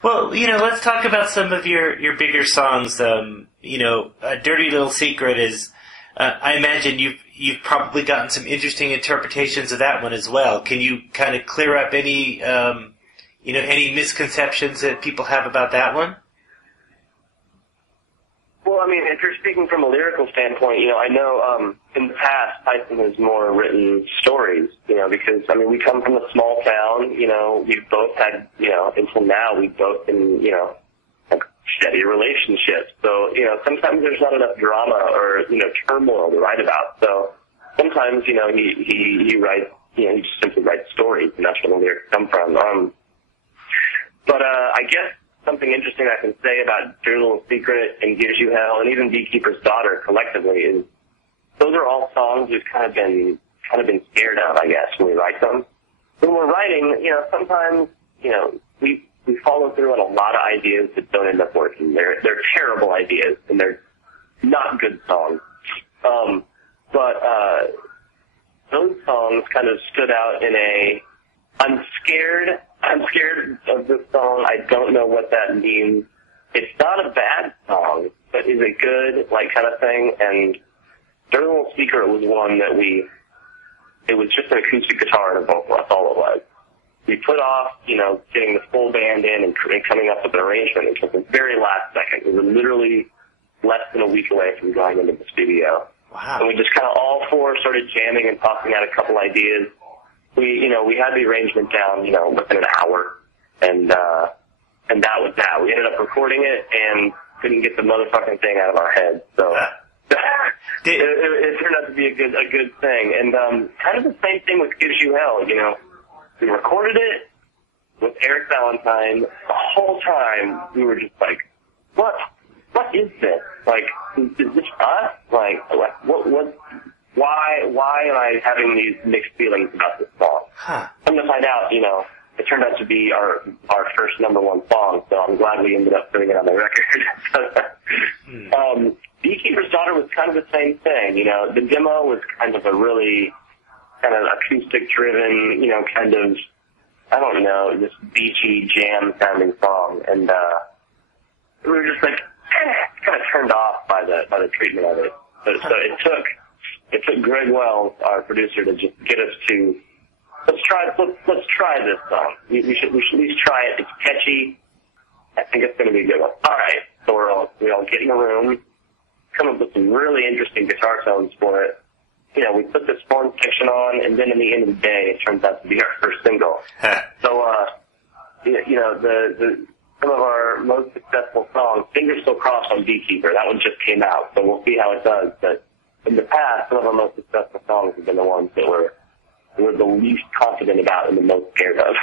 Well, let's talk about some of your bigger songs. A Dirty Little Secret is. I imagine you've probably gotten some interesting interpretations of that one as well. Can you kind of clear up any misconceptions that people have about that one? Well, I mean, if you're speaking from a lyrical standpoint, I know in the past Tyson has more written stories, because, I mean, we come from a small town, we've both had, until now, we've both been, like steady relationships. So, sometimes there's not enough drama or, turmoil to write about. So sometimes, he writes, he just simply writes stories, and that's where the lyrics come from. But I guess something interesting I can say about Dirty Little Secret and Gives You Hell and even Beekeeper's Daughter collectively is those are all songs we've kind of been scared of, I guess, when we write them. When we're writing, sometimes, we follow through on a lot of ideas that don't end up working. They're terrible ideas and they're not good songs. But those songs kind of stood out in a I'm scared of this song. I don't know what that means. It's not a bad song, but is it good, kind of thing. And Dirty Little Secret was one that it was just an acoustic guitar and a vocal. That's all it was. We put off, getting the full band in and coming up with an arrangement until the very last second. We were literally less than a week away from going into the studio. Wow. And we just kind of all four started jamming and tossing out a couple ideas. We had the arrangement down, within an hour, and that was that. We ended up recording it and couldn't get the motherfucking thing out of our heads. So it turned out to be a good thing. And kind of the same thing with Gives You Hell. We recorded it with Eric Valentine. The whole time we were just like, what is this? Is this us? What? Why am I having these mixed feelings about this song? Come to find out, it turned out to be our first number one song, so I'm glad we ended up putting it on the record. Beekeeper's Daughter was kind of the same thing, The demo was kind of a really kind of acoustic-driven, kind of, I don't know, this beachy jam-sounding song, and we were just kind of turned off by the treatment of it. So it took Greg Wells, our producer, to just get us to let's try this song. We should at least try it. It's catchy. I think it's going to be a good one. All right, so we all get in a room, come up with some really interesting guitar tones for it. We put this horn section on, and then in the end of the day, it turns out to be our first single. So some of our most successful songs, Fingers Still Crossed on Beekeeper, that one just came out, so we'll see how it does. But in the past, some of our most successful songs have been the ones that we're the least confident about and the most scared of.